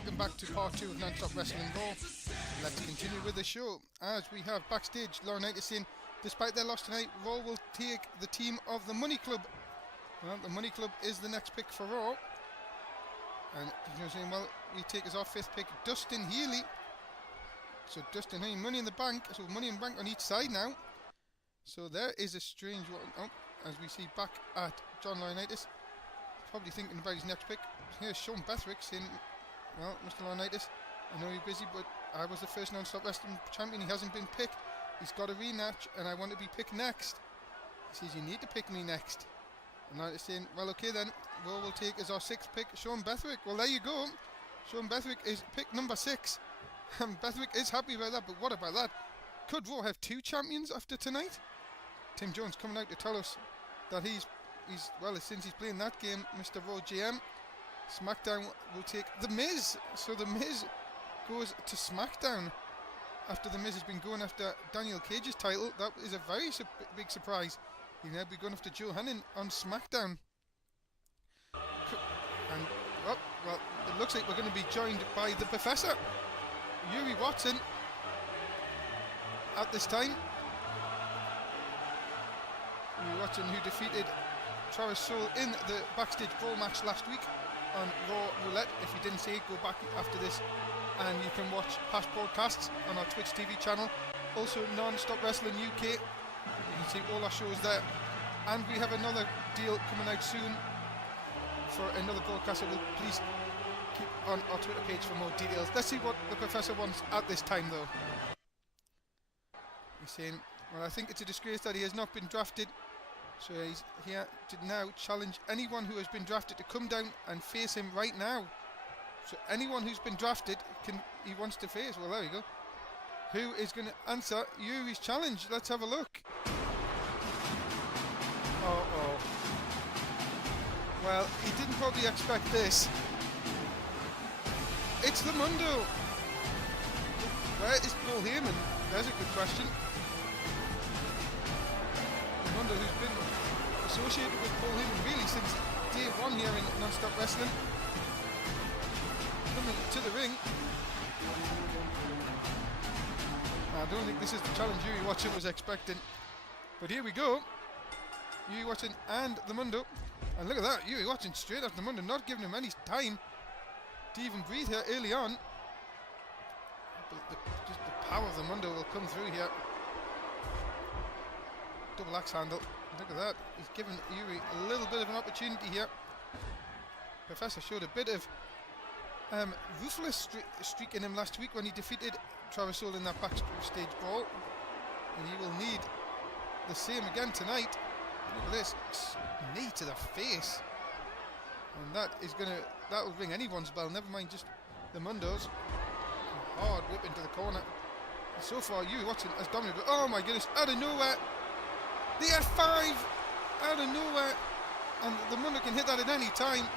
welcome back to part 2 of Non-Stop Wrestling Raw. Let's continue with the show, as we have backstage Laurinaitis saying, despite their loss tonight, Raw will take the team of the Money Club. Well, the Money Club is the next pick for Raw. And you're saying, well, we take as our 5th pick, Dustin Healy. So Dustin Healy, Money in the Bank, so Money in the Bank on each side now. So there is a strange one, as we see back at John Laurinaitis. Probably thinking about his next pick. Here's Sean Bethwick saying, well, Mr. Laurinaitis, I know you're busy, but I was the first non-stop wrestling champion. He hasn't been picked. He's got a rematch, and I want to be picked next. He says, you need to pick me next. And Laurinaitis saying, well, okay then, Raw will take as our 6th pick, Sean Bethwick. Well, there you go. Sean Bethwick is pick number 6. And Bethwick is happy about that, but what about that? Could Raw have 2 champions after tonight? Tim Jones coming out to tell us that well, since he's playing that game, Mr. Raw GM, SmackDown will take The Miz. So The Miz goes to SmackDown after The Miz has been going after Daniel Cage's title. That is a very big surprise. He'll now be going after Joe Hannon on SmackDown. And, well, it looks like we're going to be joined by the Professor, Yuri Watson, at this time. Yuri Watson, who defeated Travis Soul in the backstage brawl match last week on Raw Roulette. If you didn't see it, go back after this and you can watch past broadcasts on our Twitch TV channel. Also Non-Stop Wrestling UK, you can see all our shows there. And we have another deal coming out soon for another broadcast, so please keep on our Twitter page for more details. Let's see what the Professor wants at this time though. He's saying, well, I think it's a disgrace that he has not been drafted. So he's here to now challenge anyone who has been drafted to come down and face him right now. So anyone who's been drafted he wants to face. Well, there you go. Who is going to answer Yuri's challenge? Let's have a look. Uh-oh. Well, he didn't probably expect this. It's the Mundo. Where is Paul Heyman? There's a good question. Mundo, who's been associated with Paul Heyman really since day 1 here in Non-Stop Wrestling, coming to the ring. I don't think this is the challenge Yuri Watson was expecting, but here we go. Yuri Watson and the Mundo, and look at that, Yuri Watson straight after the Mundo, not giving him any time to even breathe here early on. But just the power of the Mundo will come through here. Double axe handle. Look at that. He's given Yuri a little bit of an opportunity here. Professor showed a bit of ruthless streak in him last week when he defeated Travis Soul in that backstage brawl. And he will need the same again tonight. Look at this. Knee to the face. And that'll ring anyone's bell, never mind just the Mundo's. Hard whip into the corner. And so far, Yuri Watson has dominated. Oh my goodness, out of nowhere. The F5 out of nowhere, and the Mundo can hit that at any time,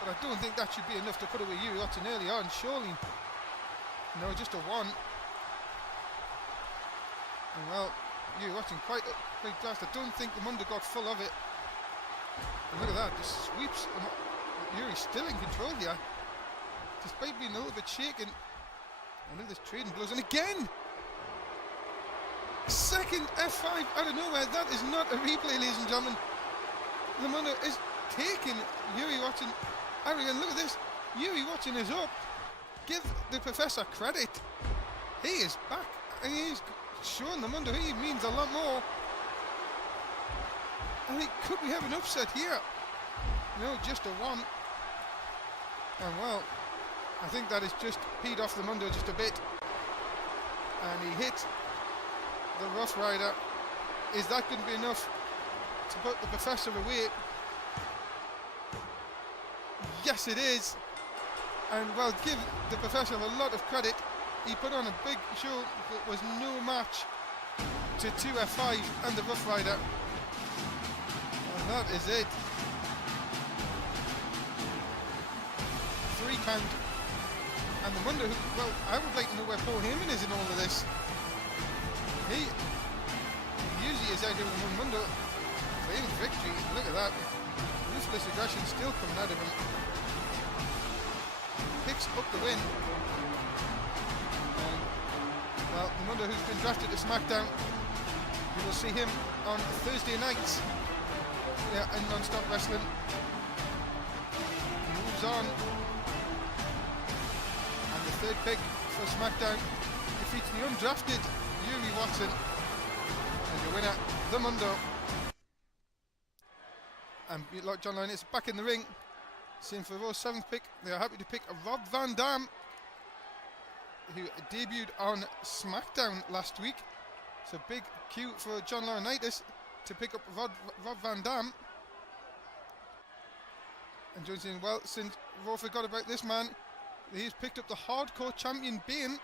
but I don't think that should be enough to put away Yuri Watson early on, surely. No, just a 1. And well, Yuri Watson quite fast. I don't think the Mundo got full of it. And look at that, just sweeps. Yuri's still in control here, despite being a little bit shaken. And look at this trading blows, and again! Second F5 out of nowhere. That is not a replay, ladies and gentlemen. The Mundo is taking Yuri Watson out again. Look at this. Yuri Watson is up. Give the Professor credit. He is back. And he's showing the Mundo he means a lot more. I think, could we have an upset here? No, just a 1. And well, I think that has just peed off the Mundo just a bit. And he hit the Rough Rider. Is that going to be enough to put the Professor away? Yes, it is. And well, give the Professor a lot of credit. He put on a big show, but was no match to 2 F5 and the Rough Rider. And that is it. 3 count. And the Mundo, well, I would like to know where Paul Heyman is in all of this. He usually is out here with the Mundo. Claims victory. Look at that. Ruthless aggression still coming out of him. picks up the win. And, well, the Mundo who's been drafted to SmackDown, you will see him on Thursday nights in non-stop wrestling. He moves on, and the third pick for SmackDown defeats the undrafted Yuri Watson, and the winner, the Mundo. And like John Lyon is back in the ring. Same for Raw's 7th pick. They are happy to pick Rob Van Dam, who debuted on SmackDown last week. So big cue for John Laurinaitis to pick up Rob Van Dam. And John's saying, well, since Raw forgot about this man, he's picked up the hardcore champion Bane.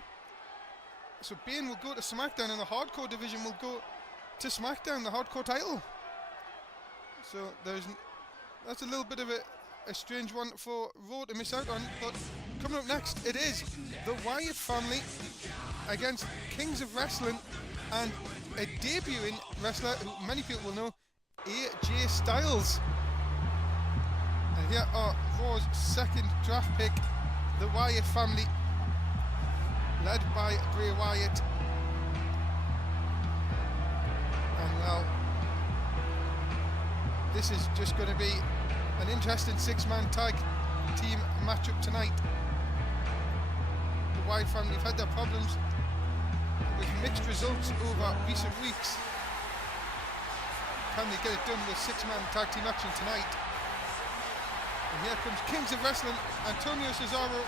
So Bane will go to SmackDown and the hardcore division will go to SmackDown, the hardcore title. So that's a little bit of a strange one for Raw to miss out on. But coming up next, it is the Wyatt family against Kings of Wrestling and a debuting wrestler who many people will know, AJ Styles. And here are Raw's second draft pick, the Wyatt family, led by Bray Wyatt. And well, this is just going to be an interesting 6-man tag team matchup tonight. The Wyatt family have had their problems with mixed results over recent weeks. Can they get it done with 6-man tag team action tonight? And here comes Kings of Wrestling, Antonio Cesaro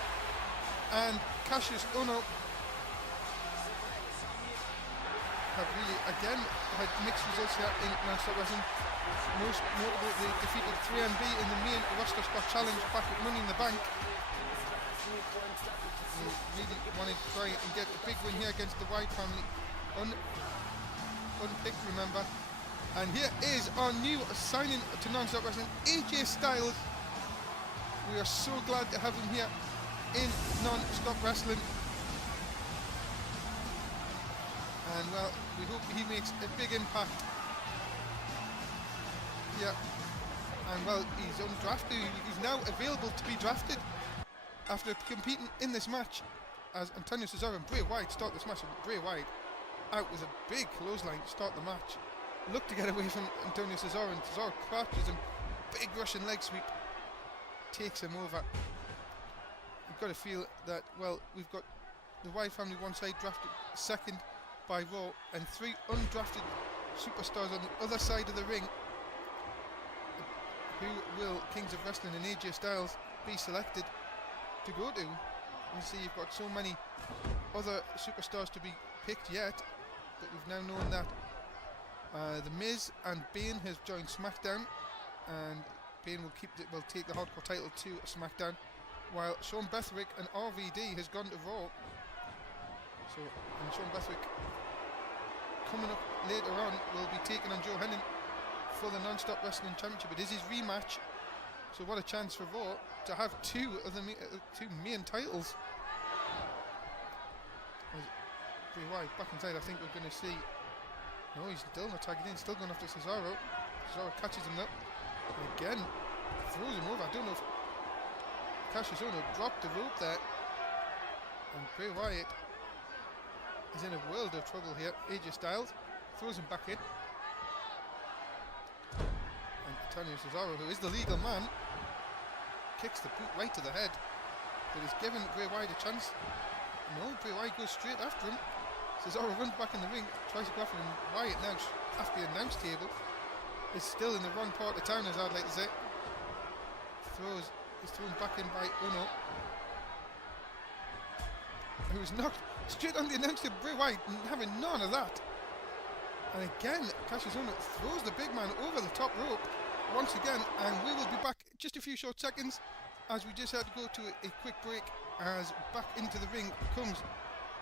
and Cassius Ohno. Have really again had mixed results here in non-stop wrestling. Most notable, they defeated 3MB in the main roster spot challenge back at Money in the Bank. They really wanted to try and get a big win here against the Wyatt family. Unpicked, remember. And here is our new signing to non-stop wrestling, AJ Styles. We are so glad to have him here in non-stop wrestling. And well, we hope he makes a big impact. Yeah. And well, he's undrafted. He's now available to be drafted after competing in this match as Antonio Cesaro and Bray Wyatt start this match. Bray Wyatt out with a big clothesline to start the match. Looked to get away from Antonio Cesaro, and Cesaro crouches him. Big Russian leg sweep. Takes him over. You've got to feel that, well, we've got the Wyatt family one side drafted second by Raw and 3 undrafted superstars on the other side of the ring. Who will Kings of Wrestling and AJ Styles be selected to go to? You see, you've got so many other superstars to be picked yet, but we've now known that The Miz and Bane has joined SmackDown, and Bane will take the hardcore title to SmackDown, while Sean Bethwick and RVD has gone to Raw. So, and Sean Bethwick coming up later on will be taking on Joe Hennon for the non-stop wrestling championship. It is his rematch, so what a chance for Raw to have two main titles. Bray Wyatt back inside. I think we're going to see. No, he's still not tagging in. Still going after Cesaro. Cesaro catches him up. And again, throws him over. I don't know if Cassius Ohno dropped the rope there. And Bray Wyatt is in a world of trouble here. AJ Styles throws him back in. And Antonio Cesaro, who is the legal man, kicks the boot right to the head. But he's given Bray Wyatt a chance. No, Bray Wyatt goes straight after him. Cesaro runs back in the ring, tries to go after him. Wyatt now, after the announce table, is still in the wrong part of town, as I'd like to say. Is thrown back in by Ohno, who's knocked straight on the announce table. Bray Wyatt having none of that. And again, Cassius Ohno throws the big man over the top rope once again, and we will be back just a few short seconds, as we just had to go to a quick break, as back into the ring comes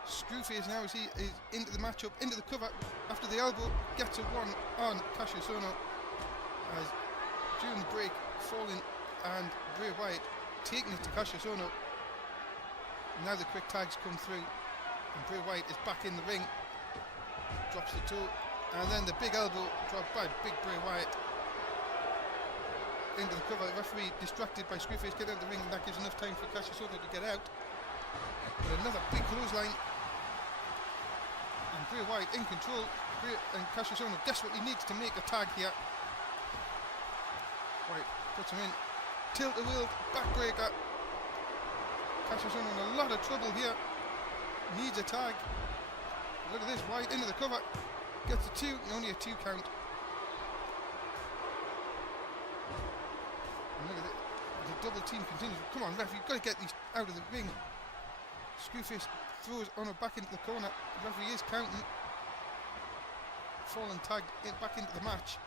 Screwface now, as he is into the matchup, into the cover after the elbow, gets a one on Cassius Ohno, as during the break falling, and Bray Wyatt taking it to Cassius Ohno. Now the quick tags come through, and Bray Wyatt is back in the ring, drops the toe, and then the big elbow dropped by big Bray Wyatt. into the cover. The referee distracted by Screwface getting out of the ring, and that gives enough time for Cassius Ohno to get out. But another big clothesline. And Bray Wyatt in control. And Cassius Ohno desperately needs to make a tag here. Right, puts him in. Tilt-a-wheel, backbreaker. Cassius Ohno in a lot of trouble here. Needs a tag. Look at this, Wyatt into the cover. Gets a 2, only a 2 count. And look at it, the double team continues. Come on, ref, you've got to get these out of the ring. Screwface throws Ohno back into the corner. The referee is counting. Fallen tagged back into the match.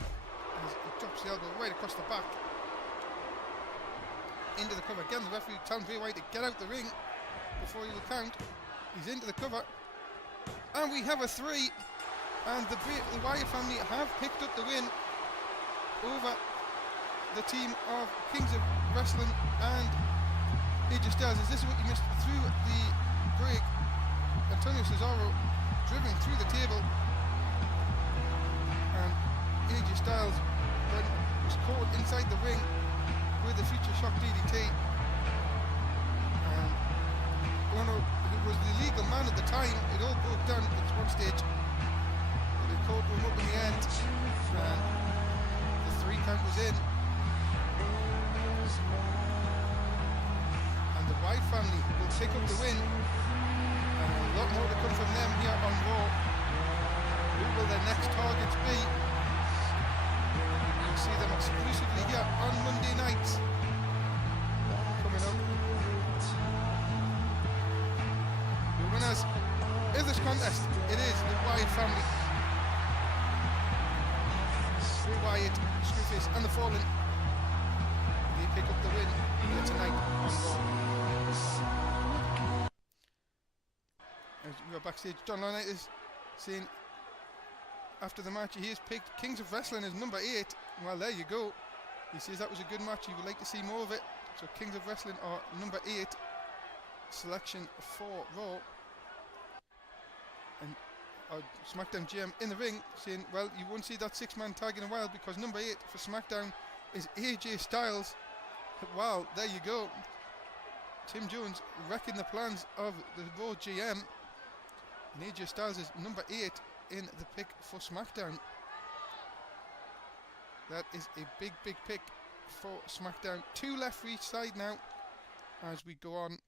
As he drops the elbow right across the back. Into the cover again. The referee tells Bray Wyatt to get out the ring before he will count. He's into the cover. And we have a 3. And the Wyatt family have picked up the win over the team of Kings of Wrestling and AJ Styles. As this is what you missed through the break. Antonio Cesaro driven through the table. And AJ Styles was caught inside the ring with the Future Shock DDT. And Ohno, who was the legal man at the time, it all broke down at one stage. They caught him up in the end, and the 3 count was in. And the Wyatt family will pick up the win, and a lot more to come from them here on Raw. Who will their next targets be? You'll see them exclusively here on Monday nights. Coming up. The winners of this contest, it is the Wyatt family. Bray Wyatt, Screwface and the Fallen. They pick up the win here tonight on Raw. As we are backstage, John Laurinaitis is saying after the match he has picked Kings of Wrestling as number 8. Well, there you go. He says that was a good match, he would like to see more of it. So Kings of Wrestling are number 8 selection for Raw. And our SmackDown GM in the ring saying, well, you won't see that 6-man tag in a while because number 8 for SmackDown is AJ Styles. Wow, there you go. Tim Jones wrecking the plans of the Raw GM. And AJ Styles is number 8 in the pick for SmackDown. That is a big, big pick for SmackDown. 2 left for each side now as we go on.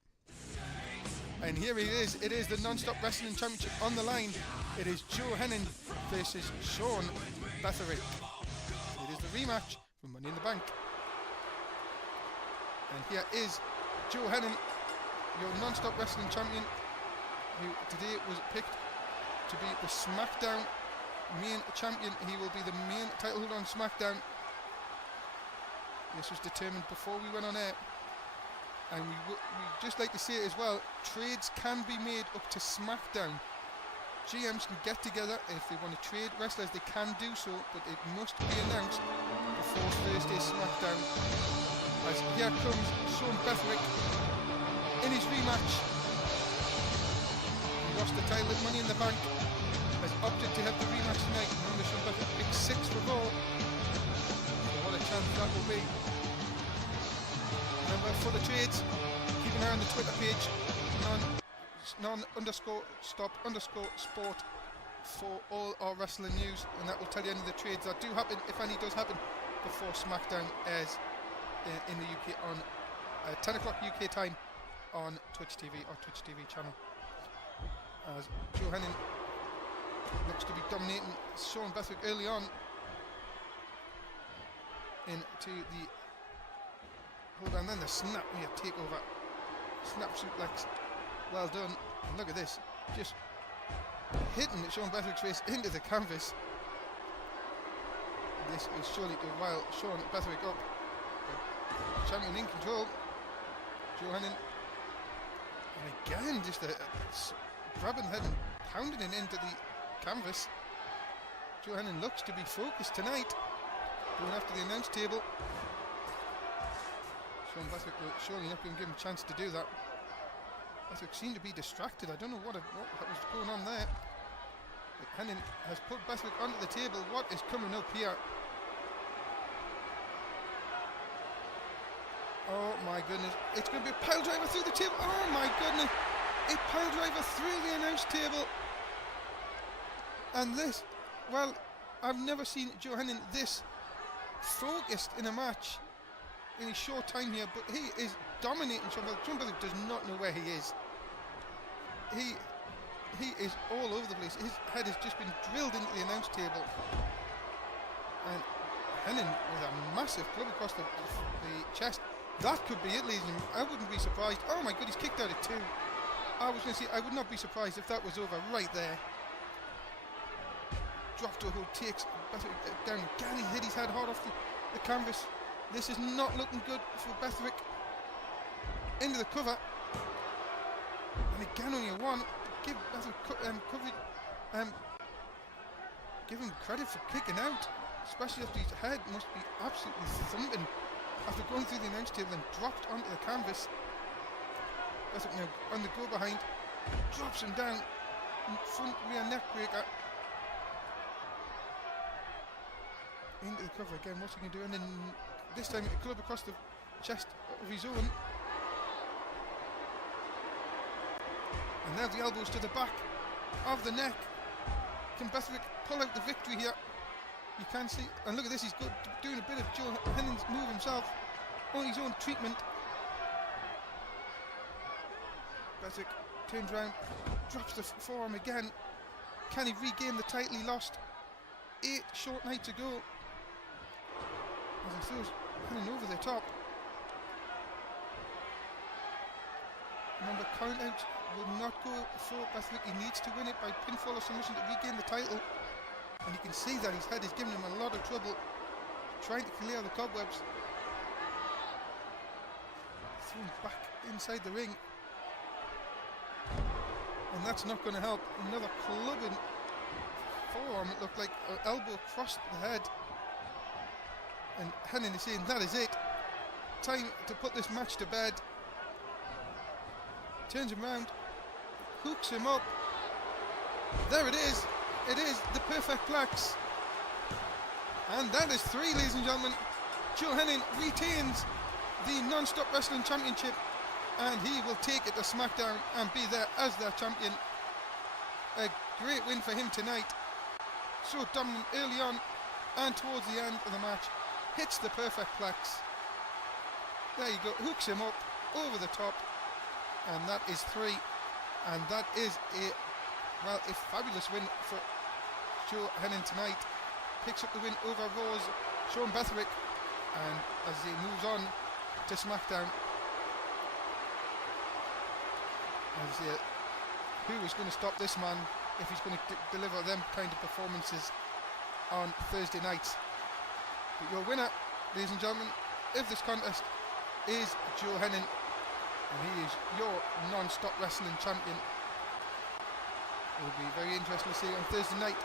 And here it is the Non-Stop Wrestling Championship on the line. It is Joe Hennin versus Sean Betherick. It is the rematch from Money in the Bank. And here is Joe Hennin, your Non-Stop Wrestling Champion, who today was picked to be the SmackDown main champion. He will be the main title holder on SmackDown. This was determined before we went on air. And we just like to say as well, trades can be made up to SmackDown. GMs can get together, if they want to trade wrestlers they can do so, but it must be announced before Thursday's SmackDown. As here comes Sean Betherick in his rematch. He lost the title at Money in the Bank, has opted to have the rematch tonight. Remember, Sean Betherick picked 6 for Raw. So what a chance that will be. Remember, for the trades, keep an eye on the Twitter page, non_stop_sport for all our wrestling news, and that will tell you any of the trades that do happen, if any does happen, before SmackDown airs in the UK on 10 o'clock UK time on Twitch TV or Twitch TV channel. As Joe Hennin looks to be dominating Sean Betherick early on into the hold on, then the snap near takeover. Snap suplex. Well done. And look at this. Just hitting Sean Betherick's face into the canvas. This is surely to rile Sean Betherick up. But champion in control. Joe Hennin. And again, just grabbing the head and pounding it into the canvas. Joe Hennin looks to be focused tonight. Going after the announce table. Sean Betherick will surely not going to give him a chance to do that. Betherick seemed to be distracted. I don't know what was going on there. But Hennin has put Betherick onto the table. What is coming up here? Oh my goodness. It's going to be a pile driver through the table. Oh my goodness. A pile driver through the announce table. And this, well, I've never seen Joe Hennin this focused in a match in a short time here, but he is dominating Sean Bethwick. Sean Bethwick does not know where he is. He is all over the place. His head has just been drilled into the announce table. And Hennin with a massive club across the chest. That could be it, ladies and gentlemen. I wouldn't be surprised. Oh my god, he's kicked out at 2. I was going to say, I would not be surprised if that was over right there. Drop to a hold, takes Bethwick down. Again, he hit his head hard off the canvas. This is not looking good for Bethwick. Into the cover. And again, only a 1. Give Bethwick coverage. Give him credit for kicking out. Especially after his head must be absolutely thumping after going through the announce table and dropped onto the canvas. Bethwick now on the go behind. Drops him down. Front rear neck breaker. Into the cover again. What's he going to do? And then this time a club across the chest of his own. And now the elbows to the back of the neck. Can Bethwick pull out the victory here? You can see, and look at this, he's good, doing a bit of Joe Hennin's move himself on his own treatment. Bethwick turns around, drops the forearm again. Can he regain the title he lost 8 short nights ago? As he throws Hennin over the top. Remember, count out will not go for Bethwick. He needs to win it by pinfall or submission to regain the title. And you can see that his head is giving him a lot of trouble trying to clear the cobwebs. Thrown back inside the ring. And that's not going to help. Another clubbing forearm, it looked like, or elbow across the head. And Hennin is saying that is it. Time to put this match to bed. Turns him round, hooks him up. There it is. It is the perfect plex. And that is 3, ladies and gentlemen. Joe Hennin retains the Non-Stop Wrestling Championship, and he will take it to SmackDown and be there as their champion. A great win for him tonight. So dominant early on and towards the end of the match. Hits the perfect plex. There you go. Hooks him up over the top. And that is 3. And that is a fabulous win for Joe Hennin tonight. Picks up the win over Raw's Sean Bethwick, and as he moves on to SmackDown, who is going to stop this man if he's going to deliver them kind of performances on Thursday nights? But your winner, ladies and gentlemen, of this contest is Joe Hennin, and he is your Non-Stop Wrestling champion. It'll be very interesting to see on Thursday night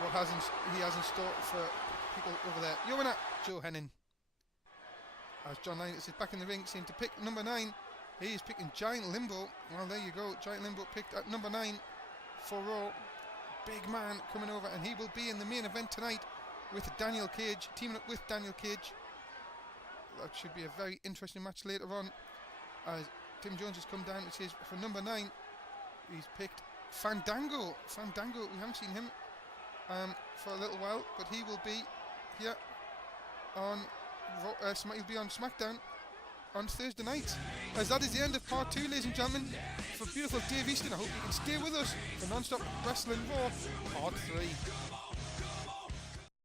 what he has in store for people over there. Your winner, Joe Hennin. As John Linus is back in the ring, seeing to pick number 9. He is picking Giant Limbo. Well, there you go. Giant Limbo picked at number 9 for Raw. Big man coming over, and he will be in the main event tonight with Daniel Cage, teaming up with Daniel Cage. That should be a very interesting match later on. As Tim Jones has come down and says for number 9, he's picked Fandango. We haven't seen him for a little while, but he will be here on he'll be on SmackDown on Thursday night. As that is the end of part 2, ladies and gentlemen, for beautiful Dave Easton. I hope you can stay with us for Non-Stop Wrestling Raw part 3.